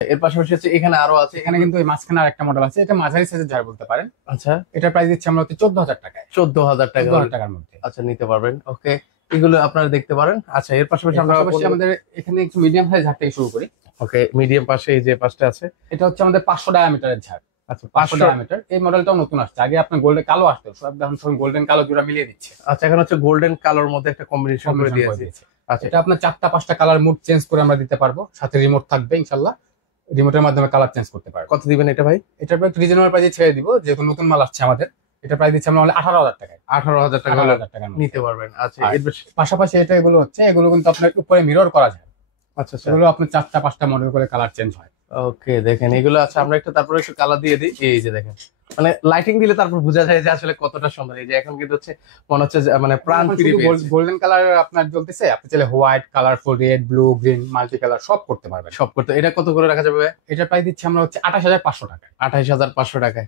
এর পাশাপাশি হচ্ছে এখানে আরো আছে। এখানে কিন্তু এই মাঝখানে আর একটা মডেল আছে, এটা মাঝারি সাইজের ঝাড় বলতে পারেন। আচ্ছা, এটা প্রাইস দিচ্ছি আমরা হচ্ছে 14,000 টাকায়। 14,000 টাকা। 14,000 টাকার মধ্যে। আচ্ছা, নিতে পারবেন। ওকে, এগুলো আপনারা দেখতে পারেন। আচ্ছা, এর পাশাপাশি এর আমরা পাশাপাশি আমাদের এখানে একটু মিডিয়াম সাইজ ঝাড় থেকে শুরু করি। ওকে, মিডিয়াম পাশে এই যে পাশটা আছে। এটা হচ্ছে আমাদের 500 ডায়ামিটারের ঝাড়। আচ্ছা, 500 500। ডায়ামিটার। এই মডেলটাও নতুন আসছে, আগে আপনার গোল্ডেন কালো আসতো, সব এখন সব গোল্ডেন কালো জোড়া মিলিয়ে দিচ্ছে। আচ্ছা, এখন হচ্ছে গোল্ডেন কালোর মধ্যে একটা কম্বিনেশন করে কম্বিনেশন করে দিয়েছে। দিয়েছে। আচ্ছা, এটা আপনার 4টা 5টা কালার মুড চেঞ্জ করে আমরা দিতে পারবো, সাথে রিমোট থাকবে ইনশাল্লাহ। রিমোটের মাধ্যমে কালার চেঞ্জ করতে পারবো। কত দিবেন এটা ভাই? এটার প্রায় রিজনেবল প্রাইসে ছেড়ে দিব, যেহেতু নতুন মাল আসছে আমাদের। এটা প্রাইস দিচ্ছি আমরা 18,000 টাকায়। 18,000 টাকা হলে 18,000 টাকার মধ্যে। নিতে পারবেন। আচ্ছা, আর এর পাশাপাশি এটা এগুলো হচ্ছে, এগুলো কিন্তু আপনার উপরে মিরর করা যায়। আচ্ছা আচ্ছা। এগুলো আপনার 4টা 5টা মডেল করে কালার চেঞ্জ হয়। ওকে, দেখেন এগুলো। আচ্ছা, আমরা একটু তারপরে একটু কালার দিয়ে দিই। এই যে দেখেন, মানে লাইটিং দিলে তারপর বোঝা যায় যে আসলে কতটা সুন্দর। এই যে এখন কিন্তু হচ্ছে মনে হচ্ছে যে মানে প্রাণ ফিরে পেয়েছে। গোল্ডেন কালার আপনার জ্বলতেছে, আপনি চাইলে white, colourful, red, blue, green, multi colour সব করতে পারবেন। সব করতে এটা কত করে রাখা যাবে? এটা প্রাইস দিচ্ছি আমরা হচ্ছে 28,500 টাকায়। 28,500 টাকায়।